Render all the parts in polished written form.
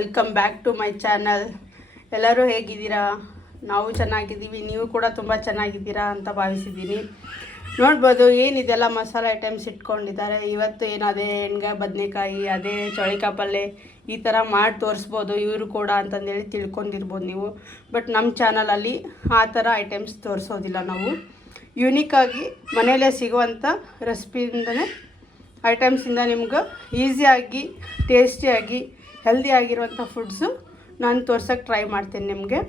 Welcome back to my channel. ಎಲ್ಲರೂ ಹೇಗಿದ್ದೀರಾ? ನಾವು ಚೆನ್ನಾಗಿದ್ದೀವಿ, ನೀವು ಕೂಡ ತುಂಬ ಚೆನ್ನಾಗಿದ್ದೀರಾ ಅಂತ ಭಾವಿಸಿದ್ದೀನಿ. ನೋಡ್ಬೋದು ಏನಿದೆಲ್ಲ ಮಸಾಲೆ ಐಟಮ್ಸ್ ಇಟ್ಕೊಂಡಿದ್ದಾರೆ. ಇವತ್ತು ಏನು ಅದೇ ಎಣ್ಗಾಯಿ ಬದನೆಕಾಯಿ, ಅದೇ ಚೌಳಿಕಾಯಿ ಪಲ್ಯ ಈ ಥರ ಮಾಡಿ ತೋರಿಸ್ಬೋದು ಇವರು ಕೂಡ ಅಂತಂದೇಳಿ ತಿಳ್ಕೊಂಡಿರ್ಬೋದು ನೀವು. ಬಟ್ ನಮ್ಮ ಚಾನಲಲ್ಲಿ ಆ ಥರ ಐಟಮ್ಸ್ ತೋರಿಸೋದಿಲ್ಲ. ನಾವು ಯುನೀಕಾಗಿ ಮನೆಯಲ್ಲೇ ಸಿಗುವಂಥ ರೆಸಿಪಿಯಿಂದನೇ ಐಟಮ್ಸಿಂದ ನಿಮ್ಗೆ ಈಸಿಯಾಗಿ ಟೇಸ್ಟಿಯಾಗಿ ಹೆಲ್ದಿ ಆಗಿರುವಂಥ ಫುಡ್ಸು ನಾನು ತೋರ್ಸೋಕ್ಕೆ ಟ್ರೈ ಮಾಡ್ತೀನಿ. ನಿಮಗೆ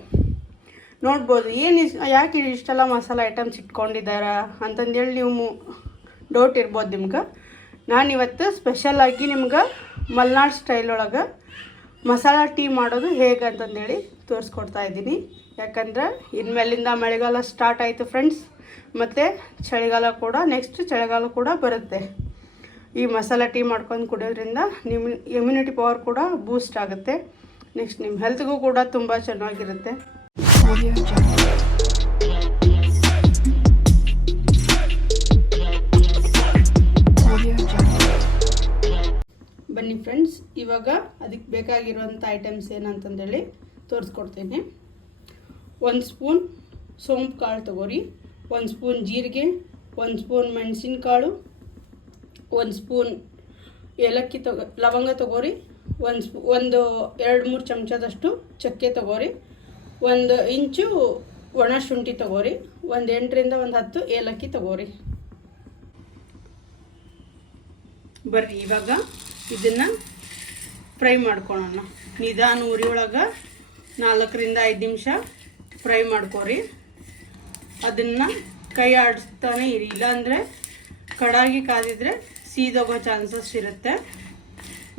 ನೋಡ್ಬೋದು ಯಾಕೆ ಇಷ್ಟೆಲ್ಲ ಮಸಾಲೆ ಐಟಮ್ಸ್ ಇಟ್ಕೊಂಡಿದ್ದಾರೆ ಅಂತಂದೇಳಿ ನೀವು ಡೌಟ್ ಇರ್ಬೋದು ನಿಮ್ಗೆ. ನಾನಿವತ್ತು ಸ್ಪೆಷಲಾಗಿ ನಿಮ್ಗೆ ಮಲೆನಾಡು ಸ್ಟೈಲ್ ಒಳಗೆ ಮಸಾಲ ಟೀ ಮಾಡೋದು ಹೇಗೆ ಅಂತಂದೇಳಿ ತೋರಿಸ್ಕೊಡ್ತಾ ಇದ್ದೀನಿ. ಯಾಕಂದರೆ ಇನ್ಮೇಲಿಂದ ಮಳೆಗಾಲ ಸ್ಟಾರ್ಟ್ ಆಯಿತು ಫ್ರೆಂಡ್ಸ್, ಮತ್ತು ಚಳಿಗಾಲ ಕೂಡ ಚಳಿಗಾಲ ಕೂಡ ಬರುತ್ತೆ. ಈ ಮಸಾಲ ಟೀ ಮಾಡ್ಕೊಂಡು ಕುಡಿಯೋದ್ರಿಂದ ನಿಮ್ಮ ಇಮ್ಯುನಿಟಿ ಪವರ್ ಕೂಡ ಬೂಸ್ಟ್ ಆಗುತ್ತೆ. ನೆಕ್ಸ್ಟ್ ನಿಮ್ಮ ಹೆಲ್ತ್ಗೂ ಕೂಡ ತುಂಬ ಚೆನ್ನಾಗಿರುತ್ತೆ. ಬನ್ನಿ ಫ್ರೆಂಡ್ಸ್, ಇವಾಗ ಅದಕ್ಕೆ ಬೇಕಾಗಿರುವಂಥ ಐಟಮ್ಸ್ ಏನಂತಂದೇಳಿ ತೋರಿಸ್ಕೊಡ್ತೀನಿ. 1 ಸ್ಪೂನ್ ಸೋಂಪು ಕಾಳು ತಗೋರಿ, 1 ಸ್ಪೂನ್ ಜೀರಿಗೆ, 1 ಸ್ಪೂನ್ ಮೆಣಸಿನಕಾಳು, 1 ಸ್ಪೂನ್ ಏಲಕ್ಕಿ ಲವಂಗ ತಗೋರಿ, 2-3 ಚಮಚದಷ್ಟು ಚಕ್ಕೆ ತಗೋರಿ, 1 ಇಂಚು ಒಣ ಶುಂಠಿ ತಗೋರಿ, 8ರಿಂದ 10 ಏಲಕ್ಕಿ ತಗೋರಿ. ಬರ್ರಿ ಇವಾಗ ಇದನ್ನು ಫ್ರೈ ಮಾಡ್ಕೊಳ್ಳೋಣ. ನಿಧಾನ ಉರಿಯೊಳಗೆ 4ರಿಂದ 5 ನಿಮಿಷ ಫ್ರೈ ಮಾಡ್ಕೊರಿ. ಅದನ್ನು ಕೈ ಆಡಿಸ್ತಾನೆ ಇರಿ, ಇಲ್ಲಾಂದರೆ ಕಡಾಗಿ ಕಾದಿದ್ರೆ ಸೀದೋಗೋ ಚಾನ್ಸಸ್ ಇರುತ್ತೆ.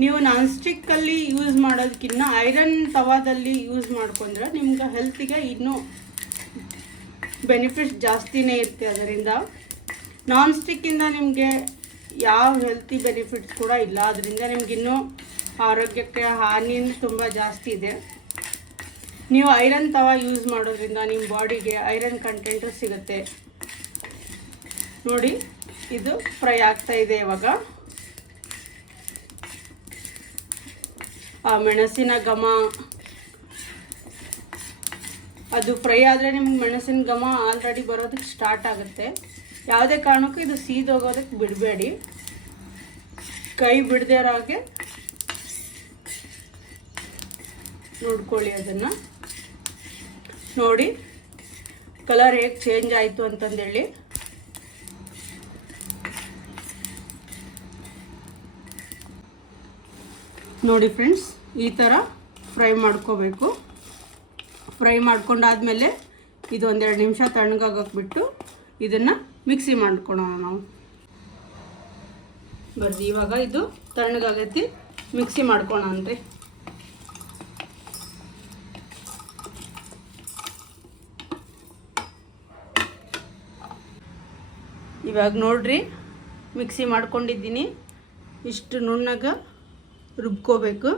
ನೀವು ನಾನ್ ಸ್ಟಿಕ್ಕಲ್ಲಿ ಯೂಸ್ ಮಾಡೋದಕ್ಕಿಂತ ಐರನ್ ತವಾದಲ್ಲಿ ಯೂಸ್ ಮಾಡ್ಕೊಂಡ್ರೆ ನಿಮ್ಗೆ ಹೆಲ್ತಿಗೆ ಇನ್ನೂ ಬೆನಿಫಿಟ್ಸ್ ಜಾಸ್ತಿನೇ ಇರುತ್ತೆ. ಅದರಿಂದ ನಾನ್ ಸ್ಟಿಕ್ಕಿಂದ ನಿಮಗೆ ಯಾವ ಹೆಲ್ತಿ ಬೆನಿಫಿಟ್ಸ್ ಕೂಡ ಇಲ್ಲ. ಅದರಿಂದ ನಿಮಗಿನ್ನೂ ಆರೋಗ್ಯಕ್ಕೆ ಹಾನಿ ತುಂಬ ಜಾಸ್ತಿ ಇದೆ. ನೀವು ಐರನ್ ತವಾ ಯೂಸ್ ಮಾಡೋದ್ರಿಂದ ನಿಮ್ಮ ಬಾಡಿಗೆ ಐರನ್ ಕಂಟೆಂಟು ಸಿಗುತ್ತೆ. ನೋಡಿ, ಇದು ಫ್ರೈ ಆಗ್ತಾ ಇದೆ. ಇವಾಗ ಆ ಮೆಣಸಿನ ಘಮ ಅದು ಫ್ರೈ ಆದರೆ ನಿಮ್ಗೆ ಮೆಣಸಿನ ಘಮ ಆಲ್ರೆಡಿ ಬರೋದಕ್ಕೆ ಸ್ಟಾರ್ಟ್ ಆಗುತ್ತೆ. ಯಾವುದೇ ಕಾರಣಕ್ಕೂ ಇದು ಸೀದೋಗೋದಕ್ಕೆ ಬಿಡಬೇಡಿ. ಕೈ ಬಿಡದೇ ಇರೋ ಹಾಗೆ ನೋಡ್ಕೊಳ್ಳಿ. ಅದನ್ನು ನೋಡಿ ಕಲರ್ ಹೇಗೆ ಚೇಂಜ್ ಆಯಿತು ಅಂತಂದೇಳಿ. ನೋಡಿ ಫ್ರೆಂಡ್ಸ್, ಈ ಥರ ಫ್ರೈ ಮಾಡ್ಕೋಬೇಕು. ಫ್ರೈ ಮಾಡ್ಕೊಂಡಾದ್ಮೇಲೆ ಇದು 1-2 ನಿಮಿಷ ತಣ್ಣಗಾಗಕ್ಕೆ ಬಿಟ್ಟು ಇದನ್ನು ಮಿಕ್ಸಿ ಮಾಡ್ಕೊಳ್ಳೋಣ ನಾವು. ಬರ್ರಿ ಇವಾಗ ಇದು ತಣ್ಣಗಾಗೈತಿ, ಮಿಕ್ಸಿ ಮಾಡ್ಕೊಳ್ಳೋಣ. ಇವಾಗ ನೋಡ್ರಿ, ಮಿಕ್ಸಿ ಮಾಡ್ಕೊಂಡಿದ್ದೀನಿ. ಇಷ್ಟು ನುಣ್ಣಗೆ ರುಬ್ಕೋಬೇಕು.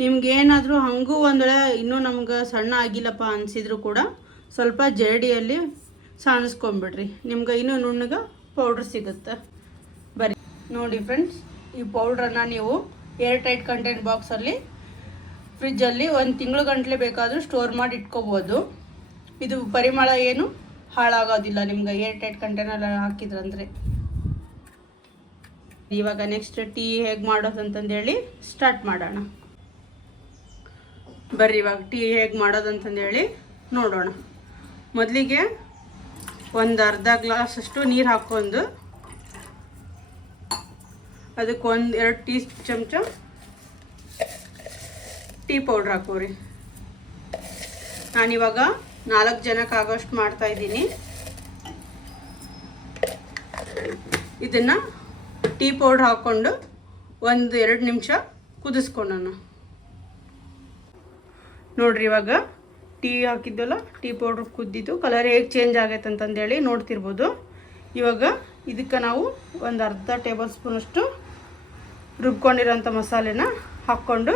ನಿಮ್ಗೇನಾದರೂ ಹಾಗೂ ಒಂದು ವೇಳೆ ಇನ್ನೂ ನಮ್ಗೆ ಸಣ್ಣ ಆಗಿಲ್ಲಪ್ಪ ಅನಿಸಿದ್ರು ಕೂಡ ಸ್ವಲ್ಪ ಜರಡಿಯಲ್ಲಿ ಸಾಣಿಸ್ಕೊಂಬಿಡ್ರಿ, ನಿಮ್ಗೆ ಇನ್ನೂ ನುಣ್ಣಗೆ ಪೌಡ್ರ್ ಸಿಗುತ್ತೆ. ಬರೀ ನೋಡಿ ಫ್ರೆಂಡ್ಸ್, ಈ ಪೌಡ್ರನ್ನು ನೀವು ಏರ್ ಟೈಟ್ ಕಂಟೈನರ್ ಬಾಕ್ಸಲ್ಲಿ ಫ್ರಿಜ್ಜಲ್ಲಿ 1 ತಿಂಗಳು ಗಂಟಲೆ ಬೇಕಾದರೂ ಸ್ಟೋರ್ ಮಾಡಿ ಇಟ್ಕೋಬೋದು. ಇದು ಪರಿಮಳ ಏನು ಹಾಳಾಗೋದಿಲ್ಲ ನಿಮ್ಗೆ ಏರ್ ಟೈಟ್ ಕಂಟೈನರ್ ಹಾಕಿದ್ರಂದರೆ. ಇವಾಗ ನೆಕ್ಸ್ಟ್ ಟೀ ಹೇಗೆ ಮಾಡೋದು ಅಂತಂದೇಳಿ ಸ್ಟಾರ್ಟ್ ಮಾಡೋಣ. ಬರ್ರಿ ಇವಾಗ ಟೀ ಹೇಗೆ ಮಾಡೋದು ಅಂತಂದೇಳಿ ನೋಡೋಣ. ಮೊದಲಿಗೆ ಒಂದು ಅರ್ಧ ಗ್ಲಾಸಷ್ಟು ನೀರು ಹಾಕ್ಕೊಂಡು ಅದಕ್ಕೆ 1-2 ಟೀ ಚಮಚ ಟೀ ಪೌಡ್ರ್ ಹಾಕೋರಿ. ನಾನಿವಾಗ 4 ಜನಕ್ಕೆ ಆಗೋಷ್ಟು ಮಾಡ್ತಾಯಿದ್ದೀನಿ. ಇದನ್ನು ಟೀ ಪೌಡ್ರ್ ಹಾಕ್ಕೊಂಡು 1-2 ನಿಮಿಷ ಕುದಿಸ್ಕೊಳ್ಳೋಣ. ನೋಡ್ರಿ, ಇವಾಗ ಟೀ ಹಾಕಿದ್ದಲ್ಲ, ಟೀ ಪೌಡ್ರ್ ಕುದ್ದಿದ್ದು ಕಲರ್ ಹೇಗೆ ಚೇಂಜ್ ಆಗೈತೆ ಅಂತಂದೇಳಿ ನೋಡ್ತಿರ್ಬೋದು. ಇವಾಗ ಇದಕ್ಕೆ ನಾವು 1 ಟೇಬಲ್ ಸ್ಪೂನಷ್ಟು ರುಬ್ಕೊಂಡಿರೋಂಥ ಮಸಾಲೆನ ಹಾಕ್ಕೊಂಡು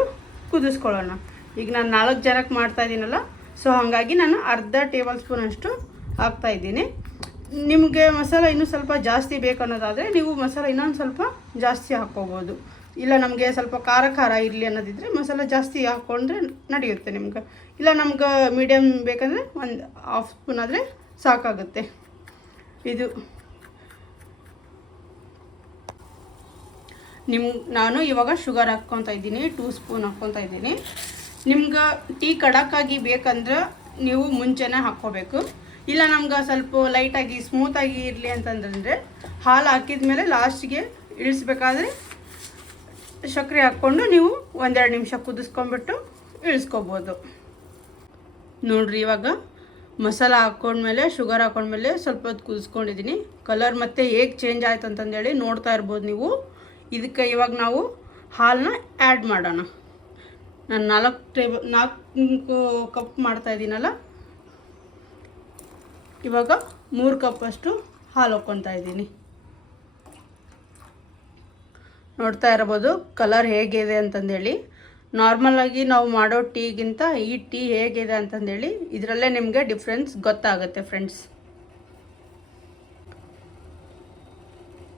ಕುದಿಸ್ಕೊಳ್ಳೋಣ. ಈಗ ನಾನು 4 ಜನಕ್ಕೆ ಮಾಡ್ತಾಯಿದ್ದೀನಲ್ಲ, ಸೊ ಹಾಗಾಗಿ ನಾನು 1/2 ಟೇಬಲ್ ಸ್ಪೂನಷ್ಟು ಹಾಕ್ತಾಯಿದ್ದೀನಿ. ನಿಮಗೆ ಮಸಾಲೆ ಇನ್ನೂ ಸ್ವಲ್ಪ ಜಾಸ್ತಿ ಬೇಕು ಅನ್ನೋದಾದರೆ ನೀವು ಮಸಾಲೆ ಇನ್ನೊಂದು ಸ್ವಲ್ಪ ಜಾಸ್ತಿ ಹಾಕ್ಕೋಬೋದು. ಇಲ್ಲ ನಮಗೆ ಸ್ವಲ್ಪ ಖಾರ ಖಾರ ಇರಲಿ ಅನ್ನೋದಿದ್ರೆ ಮಸಾಲ ಜಾಸ್ತಿ ಹಾಕ್ಕೊಂಡ್ರೆ ನಡೆಯುತ್ತೆ ನಿಮ್ಗೆ. ಇಲ್ಲ ನಮ್ಗೆ ಮೀಡಿಯಮ್ ಬೇಕಂದರೆ ಒಂದು ಹಾಫ್ ಸ್ಪೂನ್ ಆದರೆ ಸಾಕಾಗುತ್ತೆ. ಇದು ನಾನು ಇವಾಗ ಶುಗರ್ ಹಾಕ್ಕೊತಾ ಇದ್ದೀನಿ, 2 ಸ್ಪೂನ್ ಹಾಕ್ಕೊತಾ ಇದ್ದೀನಿ. ನಿಮ್ಗೆ ಟೀ ಕಡಕ್ಕಾಗಿ ಬೇಕಂದ್ರೆ ನೀವು ಮುಂಚೆನೇ ಹಾಕ್ಕೋಬೇಕು. ಇಲ್ಲ ನಮ್ಗೆ ಸ್ವಲ್ಪ ಲೈಟಾಗಿ ಸ್ಮೂತಾಗಿ ಇರಲಿ ಅಂತಂದರೆ ಹಾಲು ಹಾಕಿದ ಮೇಲೆ ಲಾಸ್ಟಿಗೆ ಇಳಿಸ್ಬೇಕಾದ್ರೆ ಸಕ್ಕರೆ ಹಾಕ್ಕೊಂಡು ನೀವು 1-2 ನಿಮಿಷ ಕುದಿಸ್ಕೊಂಡ್ಬಿಟ್ಟು ಇಳಿಸ್ಕೊಬೋದು. ನೋಡಿರಿ, ಇವಾಗ ಮಸಾಲ ಹಾಕ್ಕೊಂಡ್ಮೇಲೆ ಶುಗರ್ ಹಾಕ್ಕೊಂಡ್ಮೇಲೆ ಸ್ವಲ್ಪ ಹೊತ್ತು ಕುದಿಸ್ಕೊಂಡಿದ್ದೀನಿ. ಕಲರ್ ಮತ್ತೆ ಹೇಗೆ ಚೇಂಜ್ ಆಯ್ತು ಅಂತಂದೇಳಿ ನೋಡ್ತಾ ಇರ್ಬೋದು ನೀವು. ಇದಕ್ಕೆ ಇವಾಗ ನಾವು ಹಾಲನ್ನ ಆ್ಯಡ್ ಮಾಡೋಣ. ನಾನು 4 ಕಪ್ ಮಾಡ್ತಾ ಇದ್ದೀನಲ್ಲ, ಇವಾಗ 3 ಕಪ್ಪಷ್ಟು ಹಾಲು ಹಾಕ್ಕೊತಾ ಇದ್ದೀನಿ. ನೋಡ್ತಾ ಇರ್ಬೋದು ಕಲರ್ ಹೇಗಿದೆ ಅಂತಂದೇಳಿ. ನಾರ್ಮಲಾಗಿ ನಾವು ಮಾಡೋ ಟೀಗಿಂತ ಈ ಟೀ ಹೇಗಿದೆ ಅಂತಂದೇಳಿ ಇದರಲ್ಲೇ ನಿಮಗೆ ಡಿಫ್ರೆನ್ಸ್ ಗೊತ್ತಾಗುತ್ತೆ ಫ್ರೆಂಡ್ಸ್.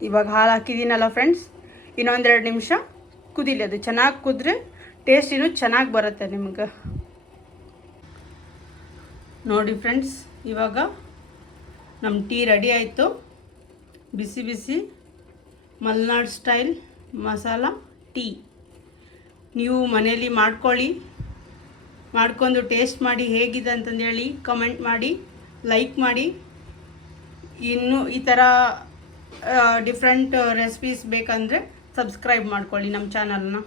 ಇವಾಗ ಹಾಲು ಹಾಕಿದ್ದೀನಲ್ಲ ಫ್ರೆಂಡ್ಸ್, ಇನ್ನೊಂದೆರಡು ನಿಮಿಷ ಕುದೀಲಿ. ಅದು ಚೆನ್ನಾಗಿ ಕುದ್ರೆ ಟೇಸ್ಟ್ ಇನ್ನೂ ಚೆನ್ನಾಗಿ ಬರುತ್ತೆ ನಿಮ್ಗೆ. ನೋಡಿ ಫ್ರೆಂಡ್ಸ್, ಇವಾಗ ನಮ್ಮ ಟೀ ರೆಡಿ ಆಯಿತು. ಬಿಸಿ ಬಿಸಿ ಮಲೆನಾಡು ಸ್ಟೈಲ್ ಮಸಾಲ ಟೀ. ನೀವು ಮನೇಲಿ ಮಾಡ್ಕೊಂಡು ಟೇಸ್ಟ್ ಮಾಡಿ ಹೇಗಿದೆ ಅಂತಂದೇಳಿ ಕಮೆಂಟ್ ಮಾಡಿ, ಲೈಕ್ ಮಾಡಿ. ಇನ್ನು ಈ ಥರ ಡಿಫ್ರೆಂಟ್ ರೆಸಿಪೀಸ್ ಬೇಕಂದರೆ ಸಬ್ಸ್ಕ್ರೈಬ್ ಮಾಡ್ಕೊಳ್ಳಿ ನಮ್ಮ ಚಾನಲ್ನ.